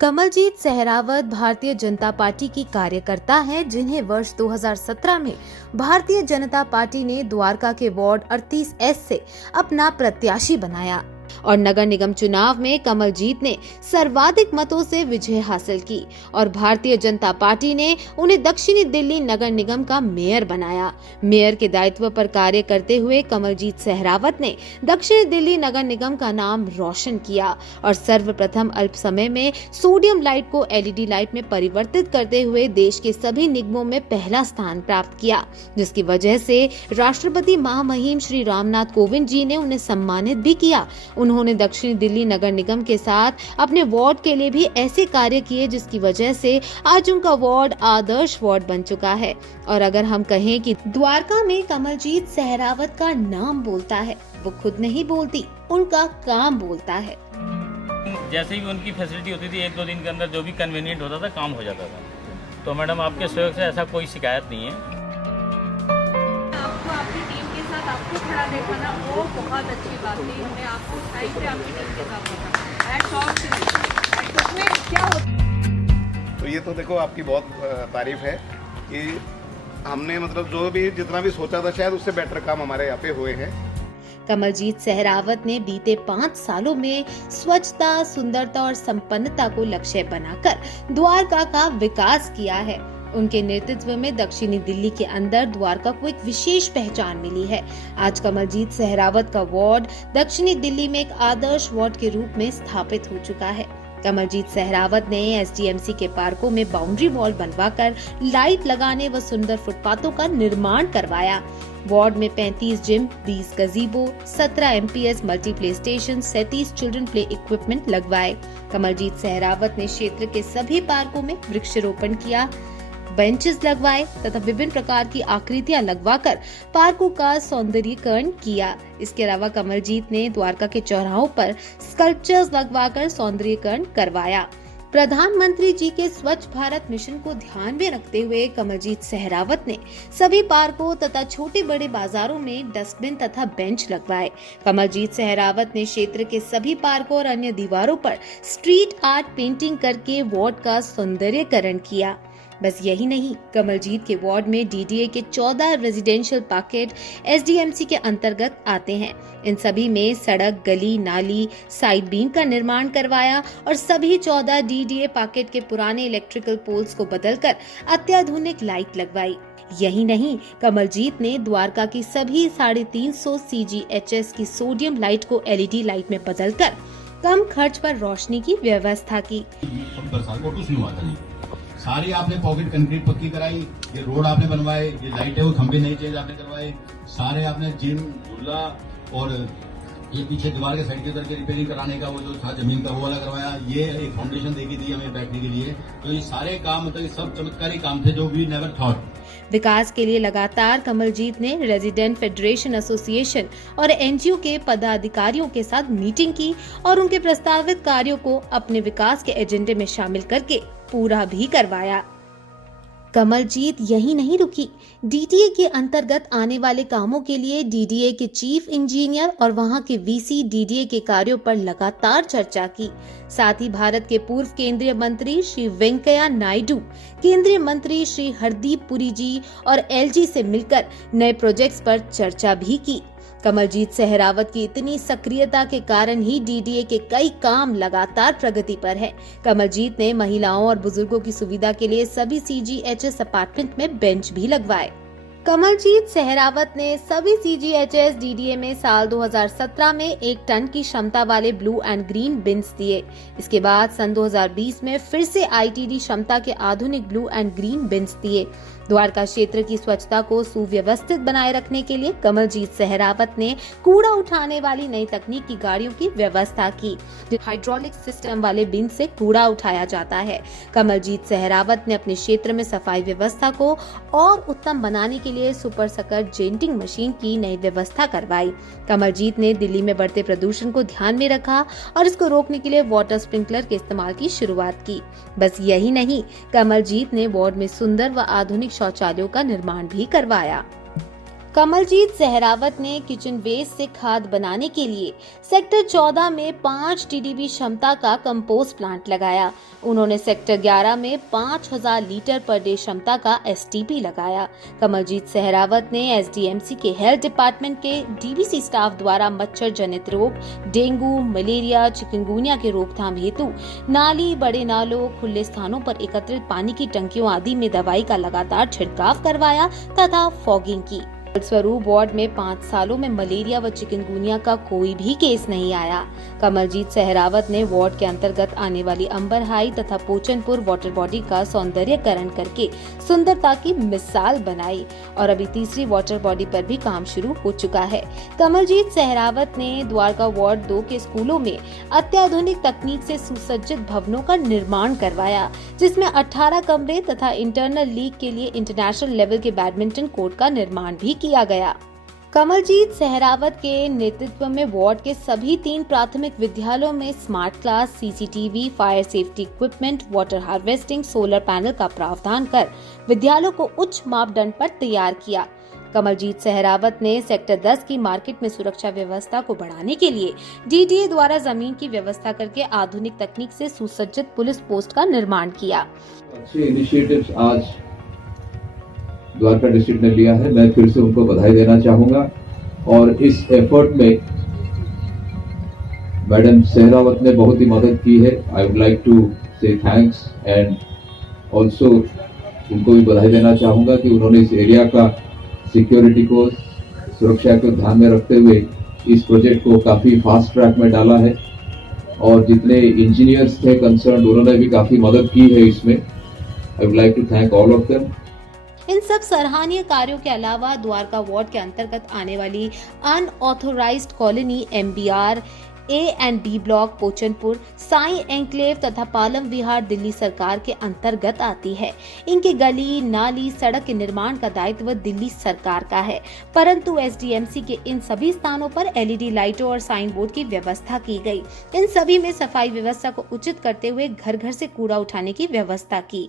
Kamaljeet Sehrawat Bharatiya Janata party की कार्यकर्ता हैं, जिन्हें वर्ष 2017 में भारतीय जनता पार्टी ने द्वारका के वार्ड 38S से अपना प्रत्याशी बनाया और नगर निगम चुनाव में कमलजीत ने सर्वाधिक मतों से विजय हासिल की और भारतीय जनता पार्टी ने उन्हें दक्षिणी दिल्ली नगर निगम का मेयर बनाया। मेयर के दायित्व पर कार्य करते हुए कमलजीत सहरावत ने दक्षिणी दिल्ली नगर निगम का नाम रोशन किया और सर्वप्रथम अल्प समय में सोडियम लाइट को LED लाइट में परिवर्तित करते हुए देश के सभी निगमों में पहला स्थान प्राप्त किया, जिसकी वजह से राष्ट्रपति महामहिम श्री रामनाथ कोविंद जी ने उन्हें सम्मानित भी किया। उन्होंने दक्षिणी दिल्ली नगर निगम के साथ अपने वार्ड के लिए भी ऐसे कार्य किए, जिसकी वजह से आज उनका वार्ड आदर्श वार्ड बन चुका है। और अगर हम कहें कि द्वारका में कमलजीत सहरावत का नाम बोलता है, वो खुद नहीं बोलती, उनका काम बोलता है। जैसे ही उनकी फैसिलिटी होती थी, 1-2 दिन के अंदर जो भी कन्वीनियंट होता था, काम हो जाता था। तो मैडम, आपके सहयोग से ऐसा कोई शिकायत नहीं है। आपकी टीम के साथ आपको खड़ा देखा ना, वो बहुत अच्छी बात थी। हमने आपको टाइम पे आपकी टीम के साथ क्या होता। तो ये तो देखो, आपकी बहुत तारीफ है कि हमने जो भी जितना भी सोचा था, शायद उससे बेटर काम हमारे यहाँ पे हुए हैं। कमलजीत सहरावत ने बीते 5 सालों में स्वच्छता, सुंदरता और संपन्नता को लक्ष्य बनाकर द्वारका का विकास किया है। उनके नेतृत्व में दक्षिणी दिल्ली के अंदर द्वारका को एक विशेष पहचान मिली है। आज कमलजीत सहरावत का वार्ड दक्षिणी दिल्ली में एक आदर्श वार्ड के रूप में स्थापित हो चुका है। कमलजीत सहरावत ने SDMC के पार्कों में बाउंड्री वॉल बनवाकर लाइट लगाने व सुंदर फुटपाथों का निर्माण करवाया। वार्ड में 35 gym, 20 गजीबो, 17 MPS multi play station, 37 children play equipment लगवाए। कमलजीत सहरावत ने क्षेत्र के सभी पार्कों में वृक्षारोपण किया, बेंचेस लगवाए तथा विभिन्न प्रकार की आकृतियां लगवाकर पार्कों का सौंदर्यीकरण किया। इसके अलावा कमलजीत ने द्वारका के चौराहों पर स्कल्पचर्स लगवाकर सौंदर्यीकरण करवाया। प्रधानमंत्री जी के स्वच्छ भारत मिशन को ध्यान में रखते हुए कमलजीत सहरावत ने सभी पार्कों तथा छोटे बड़े बाजारों में डस्टबिन तथा बेंच लगवाए। कमलजीत सहरावत ने क्षेत्र के सभी पार्कों और अन्य दीवारों पर स्ट्रीट आर्ट पेंटिंग करके वार्ड का सौंदर्यीकरण किया। बस यही नहीं, कमलजीत के वार्ड में DDA के 14 रेजिडेंशियल पैकेट SDMC के अंतर्गत आते हैं। इन सभी में सड़क, गली, नाली, साइड बीम का निर्माण करवाया और सभी 14 DDA पैकेट के पुराने इलेक्ट्रिकल पोल्स को बदलकर अत्याधुनिक लाइट लगवाई। यही नहीं, कमलजीत ने द्वारका की सभी 350 CGHS की सोडियम लाइट को LED लाइट में बदलकर कम खर्च पर रोशनी की व्यवस्था की। सारी आपने पॉकेट कंक्रीट पक्की कराई, ये रोड आपने बनवाए, ये लाइटें वो खंभे नहीं चेंज आपने करवाए, सारे आपने जिम, झूला और ये पीछे दीवार के साइड के उधर के रिपेयरिंग कराने का वो जो था जमीन का, वो वाला करवाया। ये एक फाउंडेशन देखी थी हमें बैठने के लिए। तो ये सारे काम सब चमत्कारी काम थे जो वी नेवर थॉट। विकास के लिए लगातार कमलजीत ने रेजिडेंट फेडरेशन एसोसिएशन और NGO के पदाधिकारियों के साथ मीटिंग की और उनके प्रस्तावित कार्यों को अपने विकास के एजेंडे में शामिल करके पूरा भी करवाया। कमलजीत यही नहीं रुकी, DDA के अंतर्गत आने वाले कामों के लिए DDA के चीफ इंजीनियर और वहां के VC DDA के कार्यों पर लगातार चर्चा की। साथ ही भारत के पूर्व केंद्रीय मंत्री श्री वेंकैया नायडू, केंद्रीय मंत्री श्री हरदीप पुरी जी और LG से मिलकर नए प्रोजेक्ट्स पर चर्चा भी की। कमलजीत सहरावत की इतनी सक्रियता के कारण ही DDA के कई काम लगातार प्रगति पर है। कमलजीत ने महिलाओं और बुजुर्गों की सुविधा के लिए सभी CGHS अपार्टमेंट में बेंच भी लगवाए। कमलजीत सहरावत ने सभी CGHS DDA में साल 2017 में 1 टन की क्षमता वाले ब्लू एंड ग्रीन बिन्स दिए। इसके बाद सन 2020 में फिर से ITD क्षमता के आधुनिक ब्लू एंड ग्रीन बिन्स दिए। द्वारका क्षेत्र की स्वच्छता को सुव्यवस्थित बनाए रखने के लिए कमलजीत सहरावत ने कूड़ा उठाने वाली नई तकनीक की गाड़ियों की व्यवस्था की। हाइड्रोलिक सिस्टम वाले बिन से कूड़ा उठाया जाता है। कमलजीत सहरावत ने अपने क्षेत्र में सफाई व्यवस्था को और उत्तम बनाने के लिए सुपर सकर जेंटिंग मशीन की नई व्यवस्था करवाई। कमलजीत ने दिल्ली में बढ़ते प्रदूषण को ध्यान में रखा और इसको रोकने के लिए वाटर स्प्रिंकलर के इस्तेमाल की शुरुआत की। बस यही नहीं, कमलजीत ने वार्ड में सुंदर व आधुनिक शौचालयों का निर्माण भी करवाया। कमलजीत सहरावत ने किचन वेस्ट से खाद बनाने के लिए सेक्टर 14 में 5 टीडीबी क्षमता का कंपोस्ट प्लांट लगाया। उन्होंने सेक्टर 11 में 5000 लीटर पर डे क्षमता का एसटीपी लगाया। कमलजीत सहरावत ने एसडीएमसी के हेल्थ डिपार्टमेंट के डीबीसी स्टाफ द्वारा मच्छर जनित रोग, डेंगू, मलेरिया, चिकनगुनिया के रोकथाम हेतु नाली, बड़े नालों, खुले स्थानों पर एकत्रित पानी की टंकियों आदि में दवाई का लगातार छिड़काव करवाया तथा फॉगिंग की। फलस्वरूप वार्ड में 5 सालों में मलेरिया व चिकनगुनिया का कोई भी केस नहीं आया। कमलजीत सहरावत ने वार्ड के अंतर्गत आने वाली अंबर हाई तथा पोचनपुर वाटर बॉडी का सौंदर्यकरण करके सुंदरता की मिसाल बनाई और अभी तीसरी वाटर बॉडी पर भी काम शुरू हो चुका है। कमलजीत सहरावत ने द्वारका वार्ड 2 के स्कूलों में अत्याधुनिक तकनीक से सुसज्जित भवनों का निर्माण करवाया, जिसमें 18 कमरे तथा इंटरनल लीग के लिए इंटरनेशनल लेवल के बैडमिंटन कोर्ट का निर्माण भी किया गया। कमलजीत सहरावत के नेतृत्व में वार्ड के सभी 3 प्राथमिक विद्यालयों में smart class, CCTV, fire safety equipment, water harvesting, solar panel का प्रावधान कर विद्यालयों को उच्च मापदंड पर तैयार किया। कमलजीत सहरावत ने सेक्टर 10 की मार्केट में सुरक्षा व्यवस्था को बढ़ाने के लिए डीडीए द्वारा जमीन की व्यवस्था करके आधुनिक तकनीक से सुसज्जित पुलिस पोस्ट का निर्माण किया। अच्छे इनिशिएटिव्स आज द्वारका डिस्ट्रिक्ट ने लिया है, मैं फिर से उनको बधाई देना चाहूंगा और इस एफर्ट में मैडम सहरावत ने बहुत ही मदद की है। आई वुड लाइक टू से थैंक्स एंड ऑल्सो उनको भी बधाई देना चाहूंगा कि उन्होंने इस एरिया का सिक्योरिटी को, सुरक्षा को ध्यान में रखते हुए इस प्रोजेक्ट को काफी फास्ट ट्रैक में डाला है और जितने इंजीनियर्स थे कंसर्न उन्होंने भी काफी मदद की है इसमें। I would like to thank all of them. इन सब सराहनीय कार्यों के अलावा द्वारका वार्ड के अंतर्गत आने वाली unauthorized colony MBR A and B block Pochanpur, Sai enclave तथा पालम विहार दिल्ली सरकार के अंतर्गत आती है। इनके गली, नाली, सड़क के निर्माण का दायित्व दिल्ली सरकार का है, परंतु SDMC के इन सभी स्थानों पर LED लाइटों और साइन बोर्ड की व्यवस्था की गई। इन सभी में सफाई व्यवस्था को उचित करते हुए घर घर से कूड़ा उठाने की व्यवस्था की।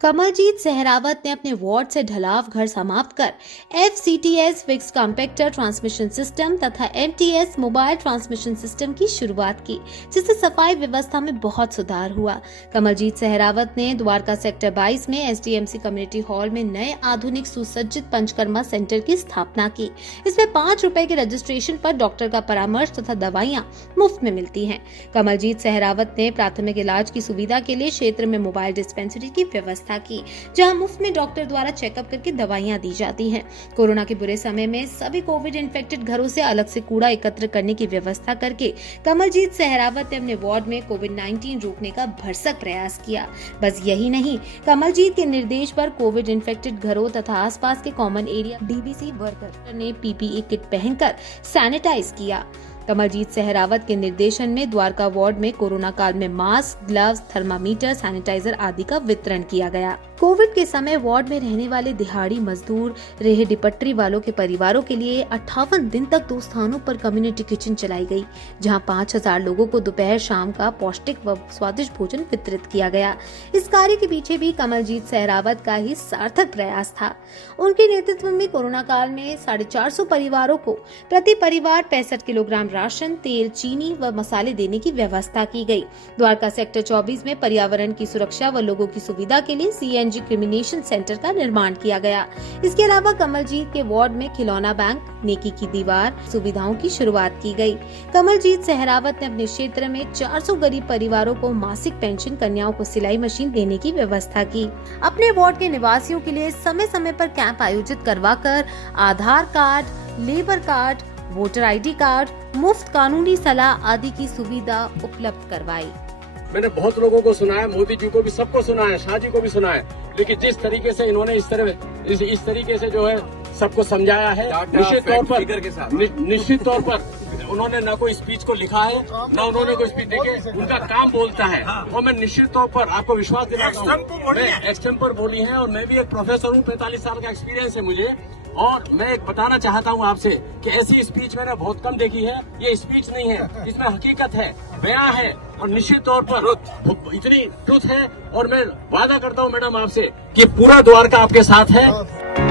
कमलजीत सहरावत ने अपने वार्ड से ढलाव घर समाप्त कर FCTS fix compactor transmission system तथा MTS मोबाइल ट्रांसमिशन सिस्टम की शुरुआत की, जिससे सफाई व्यवस्था में बहुत सुधार हुआ। कमलजीत सहरावत ने द्वारका सेक्टर 22 में SDMC कम्युनिटी हॉल में नए आधुनिक सुसज्जित पंचकर्मा सेंटर की स्थापना की। इसमें 5 रुपए के रजिस्ट्रेशन पर डॉक्टर का परामर्श तथा दवाइयां मुफ्त में मिलती हैं। कमलजीत सहरावत ने प्राथमिक इलाज की सुविधा के लिए क्षेत्र में मोबाइल डिस्पेंसरी की व्यवस्था की, जहां मुफ्त में डॉक्टर द्वारा चेकअप करके दवाइयां दी जाती हैं। कोरोना के बुरे समय में सभी कोविड इन्फेक्टेड घरों से अलग से कूड़ा एकत्र करने की व्यवस्था करके कमलजीत सहरावत ने अपने वार्ड में कोविड-19 रोकने का भरसक प्रयास किया। बस यही नहीं, कमलजीत के निर्देश पर कोविड इन्फेक्टेड घरों तथा आसपास के कॉमन एरिया डीबीसी वर्कर ने PPE किट पहनकर सैनिटाइज किया। कमलजीत सहरावत के निर्देशन में द्वारका वार्ड में कोरोना काल में मास्क, ग्लव्स, थर्मामीटर, सैनिटाइजर आदि का वितरण किया गया। कोविड के समय वार्ड में रहने वाले दिहाड़ी मजदूर, रेहड़ी पटरी वालों के परिवारों के लिए 58 दिन तक 2 स्थानों पर कम्युनिटी किचन चलाई गई, जहां 5000 लोगों को दोपहर शाम का पौष्टिक व स्वादिष्ट भोजन वितरित किया गया। इस कार्य के पीछे भी कमलजीत सहरावत का ही सार्थक प्रयास था। उनके नेतृत्व में कोरोना काल में 450 परिवारों को प्रति परिवार 65 किलोग्राम राशन, तेल, चीनी व मसाले देने की व्यवस्था की गई। द्वारका सेक्टर 24 में पर्यावरण की सुरक्षा व लोगों की सुविधा के लिए CNG क्रिमिनेशन सेंटर का निर्माण किया गया। इसके अलावा कमलजीत के वार्ड में खिलौना बैंक, नेकी की दीवार सुविधाओं की शुरुआत की गई। कमलजीत सहरावत ने अपने क्षेत्र में 400 गरीब परिवारों को मासिक पेंशन, कन्याओं को सिलाई मशीन देने की व्यवस्था की। अपने वार्ड के निवासियों के लिए समय समय पर कैंप आयोजित करवाकर Aadhaar card, labour card, voter ID card, मुफ्त कानूनी सलाह आदि की सुविधा उपलब्ध करवाई। मैंने बहुत लोगों को सुना है, मोदी जी को भी, सबको सुना है, शाह जी को भी सुना है, लेकिन जिस तरीके से इन्होंने इस तरीके से जो है सबको समझाया है, निश्चित तौर पर उन्होंने न कोई स्पीच को लिखा है, न उन्होंने कोई स्पीच देखे, उनका काम बोलता है। और मैं निश्चित तौर पर आपको विश्वास दिलाता हूँ, मैं एक्सटेम्पर बोली है और मैं भी एक प्रोफेसर हूँ, 45 साल का एक्सपीरियंस है मुझे। और मैं एक बताना चाहता हूँ आपसे कि ऐसी स्पीच मैंने बहुत कम देखी है। ये स्पीच नहीं है, इसमें हकीकत है, बयां है और निश्चित तौर पर इतनी ट्रुथ है। और मैं वादा करता हूँ मैडम आपसे कि पूरा द्वारका आपके साथ है।